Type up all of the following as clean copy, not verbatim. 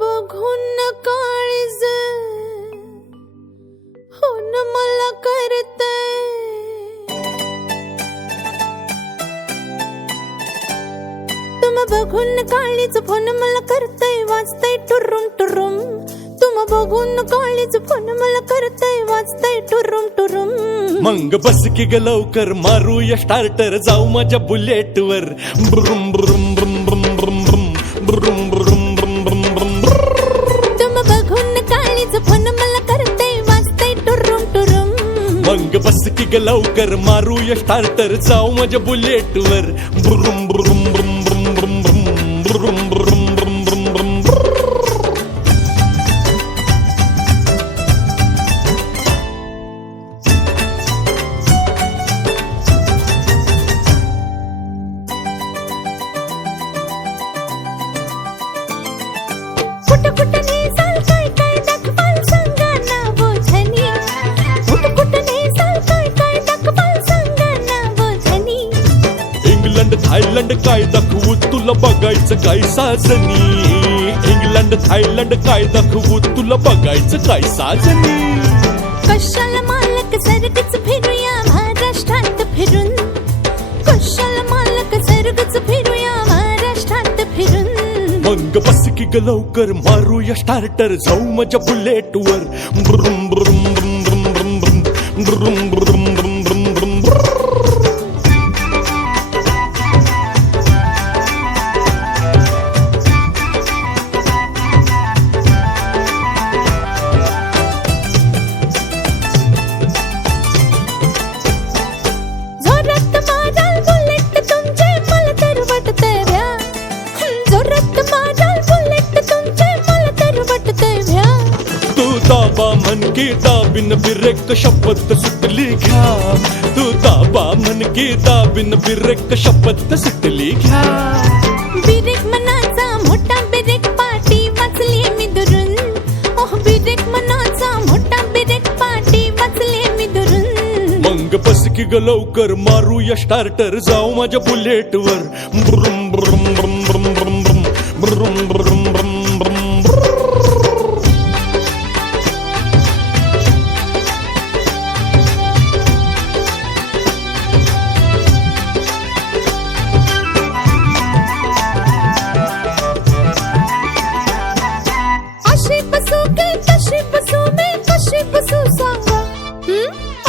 बघून काळीज होन मला करतय तुम बघून काळीज फोन मला करतय वाजतय टुरुम टुरुम तुम बघून काळीज फोन मला करतय वाजतय टुरुम टुरुम मंग बस की ग लवकर मारूया स्टार्टर जाऊ माझ्या बुलेट वर ब्रुम ब्रुम ब्रुम ब्रुम ब्रुम ब्रुम ब्रुम ब्रुम ब्रुम ब्रुम ब्रुम तुम बघून काळीज फोन मला करतय वाजतय टुरुम टुरुम मंग बस की ग लवकर मारूया स्टार्टर जाऊ माझ्या बुलेट वर ब्रुम ब्रुम ब्रुम ब्रुम ब्रुम ब्रुम ब्रुम ब्रुम ब्रुम ब्रुम ब्रुम कुठ कुठ नेसाल काय काय दाखवाल सांगा ना बोझनी कुठ कुठ नेसाल काय काय दाखवाल सांगा ना बोझनी इंग्लंड थायलंड काय दाखवू तुला बघायचं काय साजनी इंग्लंड थायलंड काय दाखवू तुला बघायचं काय साजनी कशाला मालक सरगच फिरूया महाराष्ट्रात फिरून कशाला मालक सरगच फिरूया महाराष्ट्रात फिरून मंग बस की ग लवकर मारूया स्टार्टर जाऊ माझ्या बुलेट वर ब्रुम ब्रुम ब्रुम ब्रुम ब्रुम ब्रुम ब्रुम ब्रुम ब्रुम ब्रुम ब्रुम जोरात माराल बुलेट तुमचे मला तर वाटतंय भ्या जोरात माराल बुलेट तुमचे मला तर वाटतंय भ्या तू दाबा मन की दाबिन बिरेक शपथ सुटली घ्या तू दाबा मन की दाबिन बिरेक शपथ सुटली घ्या बिरेक मनाचा मोठा बिरेक पाटी वाचली मी दुरून ओह बिरेक मनाचा मोठा बिरेक पाटी वाचली मी दुरून मंग बस की ग लवकर मारूया स्टार्टर जाऊ माझ्या बुलेट वर ब्रुम ब्रुम ब्रुम ब्रुम ब्रुम ब्रुम ब्रुम ब्रुम ब्रुम अशी बसू की तशी बसू मी कशी बसू सांगा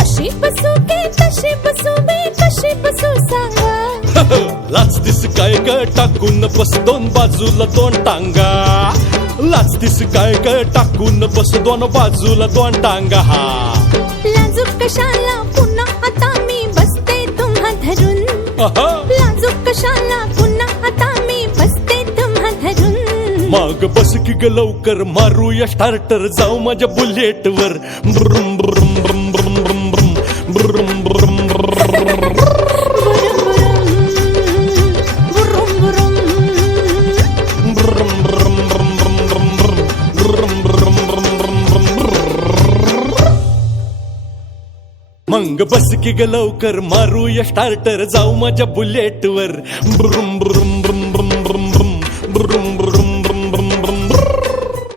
अशी बसू की तशी बसू मी कशी बसू सांगा लाच दिस काय ग टाकून बस दोन बाजूला दोन टांगा लाच दिस काय ग टाकून बस दोन बाजूला दोन टांगा हा लाजूक कशाला पुन्हा आता मी बसते तुम्हा धरून आहा. लाजूक कशाला पुन्हा आता मी बसते तुम्हा धरून मग बस की ग लवकर मारूया स्टार्टर जाऊ माझ्या बुलेट वर ब्रुम ब्रुम ब्रुम ब्रुम ब्रुम ब्रुम ब्रुम ब्रुम ब्रुम मंग बस की ग लवकर मारूया स्टार्टर जाऊ माझ्या बुलेट वर ब्रुम ब्रुम ब्रुम